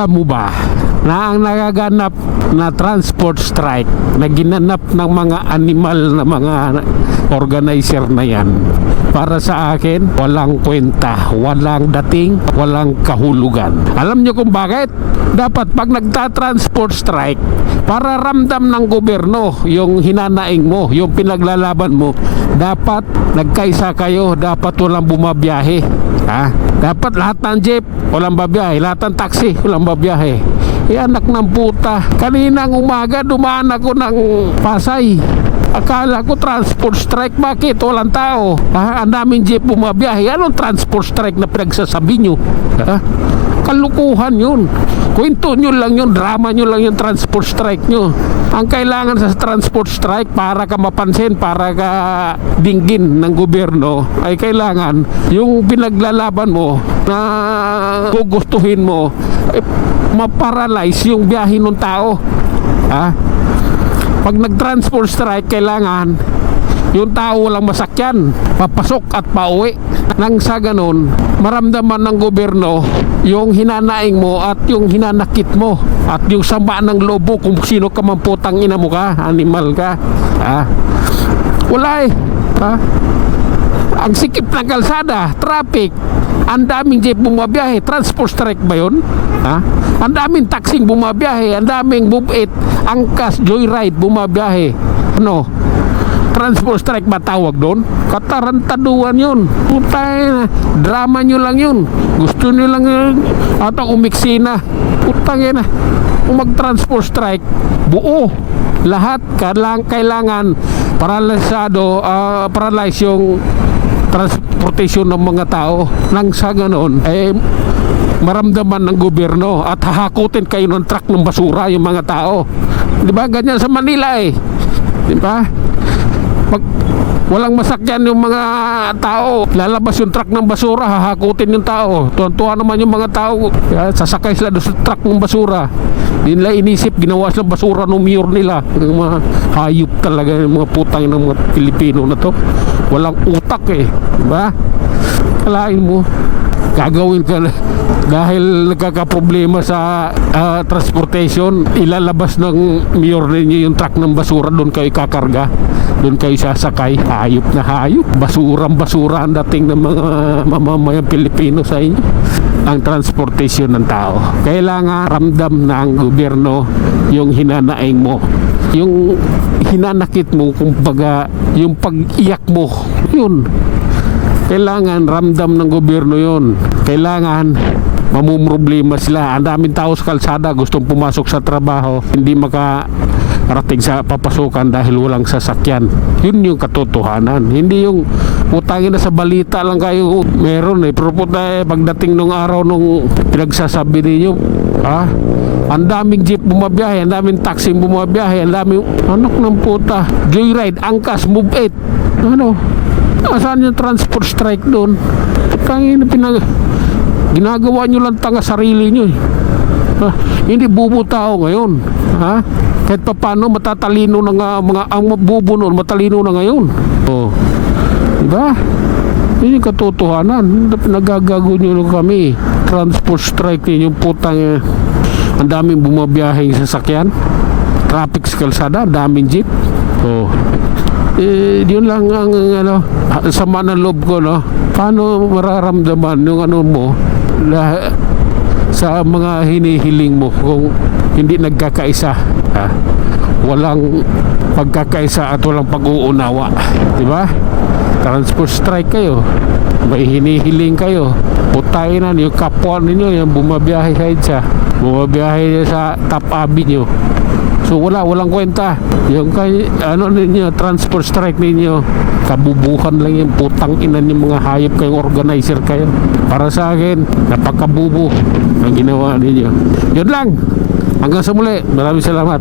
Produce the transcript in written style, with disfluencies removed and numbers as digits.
Alam mo ba na ang nagaganap na transport strike na ginanap ng mga animal na mga organizer na yan, para sa akin walang kwenta, walang dating, walang kahulugan. Alam nyo kung bakit? Dapat pag nagta-transport strike, para ramdam ng gobyerno yung hinanaing mo, yung pinaglalaban mo, dapat nagkaisa kayo, dapat walang bumabiyahe. Dapat lahat ng jeep walang babiyahe, lahat ng taxi walang babiyahe. Anak ng puta, kaninang umaga dumaan ako ng Pasay, akala ko transport strike. Bakit? Walang tao. Ang daming jeep bumabiyahe. Anong transport strike na pinagsasabi nyo? Kalukuhan yun. Kwento nyo lang yun, drama nyo lang yung transport strike nyo. Ang kailangan sa transport strike, para ka mapansin, para ka dinggin ng gobyerno, ay kailangan yung pinaglalaban mo na gugustuhin mo, ay maparalyze yung biyahe ng tao. Pag nag-transport strike, kailangan yung tao walang masakyan, papasok at pauwi. Nang sa ganun, maramdaman ng gobyerno yung hinanaing mo at yung hinanakit mo at yung sama ng lobo kung sino ka man putang ina mo ka, animal ka. Wala eh. Ang sikip ng kalsada, traffic, ang daming jeep bumabiyahe, transport strike ba yun? Ang daming taxing bumabiyahe, ang daming bubit, angkas, joyride bumabiyahe. Ano? Transport strike ba tawag doon? Katarantaduan yun. Putay na, drama nyo lang yun. Gusto nyo lang yun atang umiksi na. Putay na, kung mag-transport strike, buo lahat, kailangan paralyze yung transportation ng mga tao. Nang sa ganon, maramdaman ng gobyerno at hahakutin kayo ng truck ng basura yung mga tao. Di ba? Ganyan sa Manila eh. Di ba? Pag walang masakyan yung mga tao, lalabas yung truck ng basura, hahakutin yung tao. Tuwan-tuwa naman yung mga tao, sasakay sila doon sa truck ng basura. Hindi nila inisip, ginawa silang basura ng mayor nila. Yung mga hayop talaga, yung mga putang ng mga Pilipino na to. Walang utak eh, diba? Kalain mo, gagawin ka na dahil nagkakaproblema sa transportation, ilalabas ng mayor ninyo yung truck ng basura, doon kayo kakarga, doon kayo sasakay. Hayop na hayop, basurang basura ang dating ng mga mamamayang Pilipino sa inyo. Ang transportation ng tao, kailangan ramdam ng gobyerno yung hinanaing mo, yung hinanakit mo, kumbaga yung pag-iyak mo, yun kailangan ramdam ng gobyerno yun. Kailangan mamumroblema sila. Ang daming tao sa kalsada gustong pumasok sa trabaho, hindi makarating sa papasukan dahil walang sasakyan. Yun yung katotohanan. Hindi yung utangin na sa balita lang kayo meron eh. Pero puta, pagdating nung araw nung pinagsasabi ninyo, ang daming jeep bumabiyahe, ang daming taxi bumabiyahe, ang daming anak ng puta, joyride, angkas, move it. Saan yung transport strike doon? Tangin na ginagawa nyo lang tanga sarili nyo eh. Hindi bubo tao ngayon. Kahit pa paano matatalino na nga ang bubo noon, matalino na ngayon. Diba? Yun yung katotohanan. Nagagago nyo lang kami. Transport strike yun yung putang ang daming bumabiyaheng sasakyan, traffic sa kalsada, ang daming jeep. Yun lang ang sama ng loob ko, no? Paano mararamdaman yung mo sa mga hinihiling mo kung hindi nagkakaisa? Walang pagkakaisa at walang pag-uunawa, diba? Transport strike kayo, may hinihiling kayo, putayin na yung kapwa ninyo, yung bumabiyahe bumabiyahe sa Top Avenue. So walang kwenta yung ninyo, transport strike ninyo, kabubuhan lang yung putang ina ng mga hayop kayong organizer kayo. Para sa akin, napakabubo ang ginawa ninyo. Yun lang, hanggang sa muli, maraming salamat.